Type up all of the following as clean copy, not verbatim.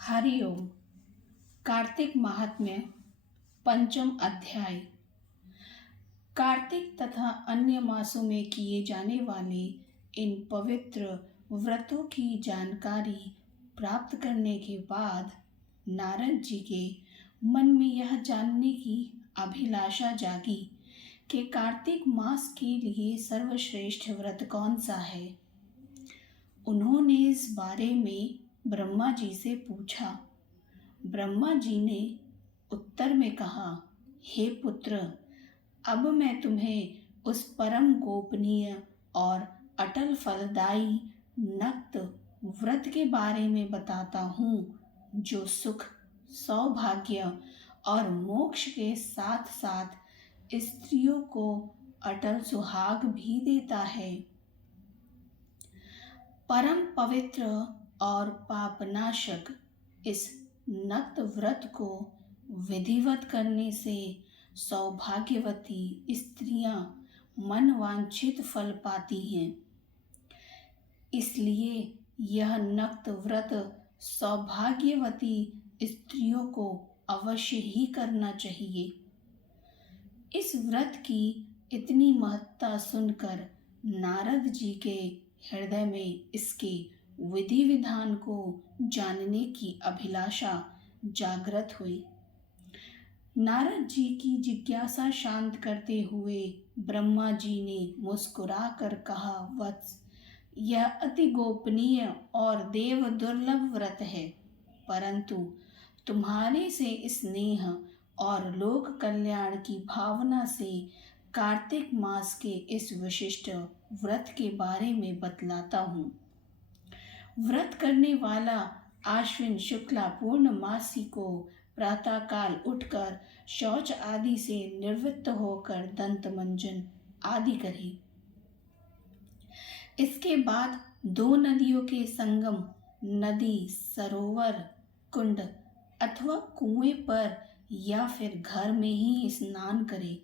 हरि ओम। कार्तिक महात्म्य पंचम अध्याय। कार्तिक तथा अन्य मासों में किए जाने वाले इन पवित्र व्रतों की जानकारी प्राप्त करने के बाद नारद जी के मन में यह जानने की अभिलाषा जागी कि कार्तिक मास के लिए सर्वश्रेष्ठ व्रत कौन सा है। उन्होंने इस बारे में ब्रह्मा जी से पूछा। ब्रह्मा जी ने उत्तर में कहा, हे पुत्र, अब मैं तुम्हें उस परम गोपनीय और अटल फलदायी नक्त व्रत के बारे में बताता हूँ, जो सुख, सौभाग्य और मोक्ष के साथ साथ स्त्रियों को अटल सुहाग भी देता है। परम पवित्र और पापनाशक इस नक्त व्रत को विधिवत करने से सौभाग्यवती स्त्रियां मनवांछित फल पाती हैं। इसलिए यह नक्त व्रत सौभाग्यवती स्त्रियों को अवश्य ही करना चाहिए। इस व्रत की इतनी महत्ता सुनकर नारद जी के हृदय में इसके विधि विधान को जानने की अभिलाषा जागृत हुई। नारद जी की जिज्ञासा शांत करते हुए ब्रह्मा जी ने मुस्कुराकर कहा, वत्स, यह अति गोपनीय और देव दुर्लभ व्रत है, परंतु तुम्हारे से स्नेह और लोक कल्याण की भावना से कार्तिक मास के इस विशिष्ट व्रत के बारे में बतलाता हूँ। व्रत करने वाला आश्विन शुक्ला पूर्णमासी को प्रातःकाल उठकर शौच आदि से निवृत्त होकर दंत मंजन आदि करे। इसके बाद 2 नदियों के संगम, नदी, सरोवर, कुंड अथवा कुएं पर या फिर घर में ही स्नान करे।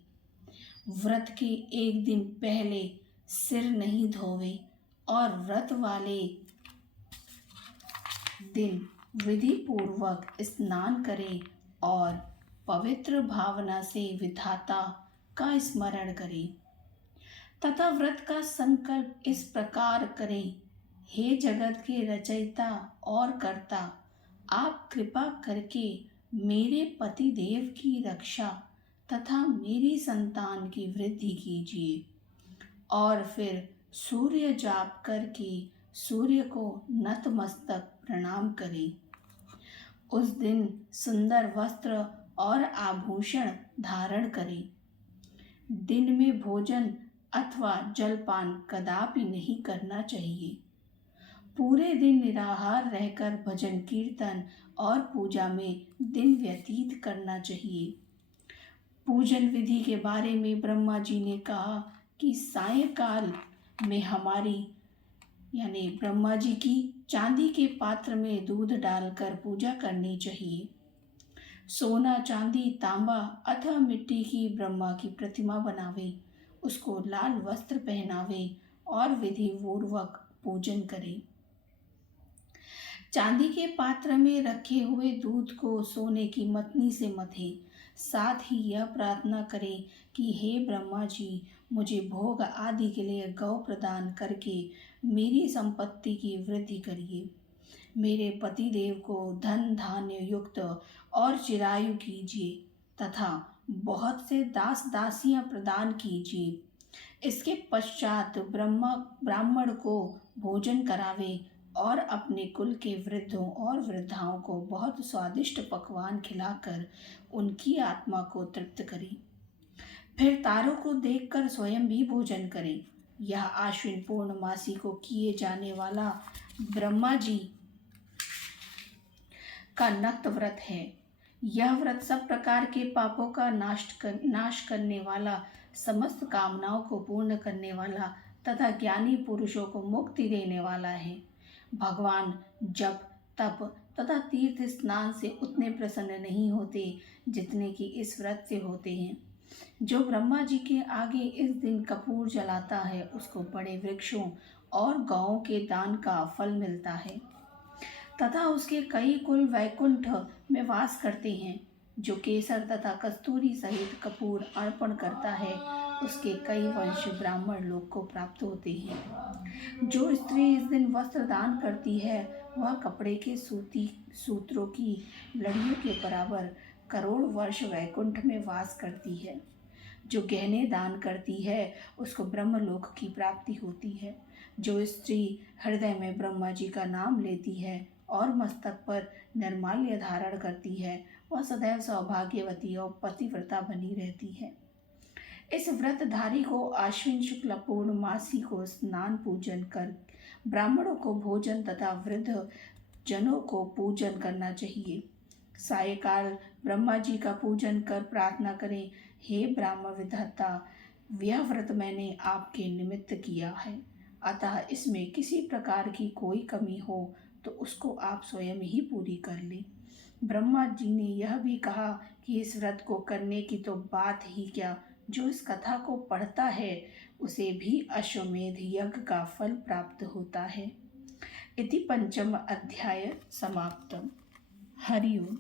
व्रत के एक दिन पहले सिर नहीं धोवे और व्रत वाले दिन विधि पूर्वक स्नान करे और पवित्र भावना से विधाता का स्मरण करे तथा व्रत का संकल्प इस प्रकार करे, हे जगत के रचयिता और कर्ता, आप कृपा करके मेरे पति देव की रक्षा तथा मेरी संतान की वृद्धि कीजिए। और फिर सूर्य जाप करके सूर्य को नतमस्तक प्रणाम करें। उस दिन सुंदर वस्त्र और आभूषण धारण करें। दिन में भोजन अथवा जलपान कदापि नहीं करना चाहिए। पूरे दिन निराहार रहकर भजन कीर्तन और पूजा में दिन व्यतीत करना चाहिए। पूजन विधि के बारे में ब्रह्मा जी ने कहा कि सायंकाल में हमारी यानी ब्रह्मा जी की चांदी के पात्र में दूध डालकर पूजा करनी चाहिए। सोना, चांदी, तांबा अथवा मिट्टी की ब्रह्मा की प्रतिमा बनावे, उसको लाल वस्त्र पहनावे और विधि पूर्वक पूजन करे। चांदी के पात्र में रखे हुए दूध को सोने की मतनी से मथे। साथ ही यह प्रार्थना करें कि हे ब्रह्मा जी, मुझे भोग आदि के लिए गौ प्रदान करके मेरी संपत्ति की वृद्धि करिए। मेरे पति देव को धन धान्य युक्त और चिरायु कीजिए तथा बहुत से दास दासियां प्रदान कीजिए। इसके पश्चात ब्राह्मण को भोजन करावे और अपने कुल के वृद्धों और वृद्धाओं को बहुत स्वादिष्ट पकवान खिलाकर उनकी आत्मा को तृप्त करें। फिर तारों को देखकर स्वयं भी भोजन करें। यह आश्विन पूर्णमासी को किए जाने वाला ब्रह्मा जी का नक्त व्रत है। यह व्रत सब प्रकार के पापों का नाश करने वाला, समस्त कामनाओं को पूर्ण करने वाला तथा ज्ञानी पुरुषों को मुक्ति देने वाला है। भगवान जप, तप तथा तीर्थ स्नान से उतने प्रसन्न नहीं होते जितने कि इस व्रत से होते हैं। जो ब्रह्मा जी के आगे इस दिन कपूर जलाता है, उसको बड़े वृक्षों और गौओं के दान का फल मिलता है। तथा उसके कई कुल वैकुंठ में वास करते हैं। जो केसर तथा कस्तूरी सहित कपूर अर्पण करता है, उसके कई वंश ब्राह्मण लोक को प्राप्त होते हैं। जो स्त्री इस दिन वस्त्र दान करती है, वह कपड़े के सूती सूत्रों की लड़ियों के बराबर करोड़ वर्ष वैकुंठ में वास करती है। जो गहने दान करती है, उसको ब्रह्मलोक की प्राप्ति होती है। जो स्त्री हृदय में ब्रह्मा जी का नाम लेती है और मस्तक पर निर्माल्य धारण करती है, वह सदैव सौभाग्यवती और पतिव्रता बनी रहती है। इस व्रतधारी को आश्विन शुक्ल पूर्णमासी को स्नान पूजन कर ब्राह्मणों को भोजन तथा वृद्ध जनों को पूजन करना चाहिए। सायकाल ब्रह्मा जी का पूजन कर प्रार्थना करें, हे ब्राह्मण विधाता, यह व्रत मैंने आपके निमित्त किया है, अतः इसमें किसी प्रकार की कोई कमी हो तो उसको आप स्वयं ही पूरी कर लें। ब्रह्मा जी ने यह भी कहा कि इस व्रत को करने की तो बात ही क्या, जो इस कथा को पढ़ता है उसे भी अश्वमेध यज्ञ का फल प्राप्त होता है। इति पंचम अध्याय समाप्तम। हरि ओम।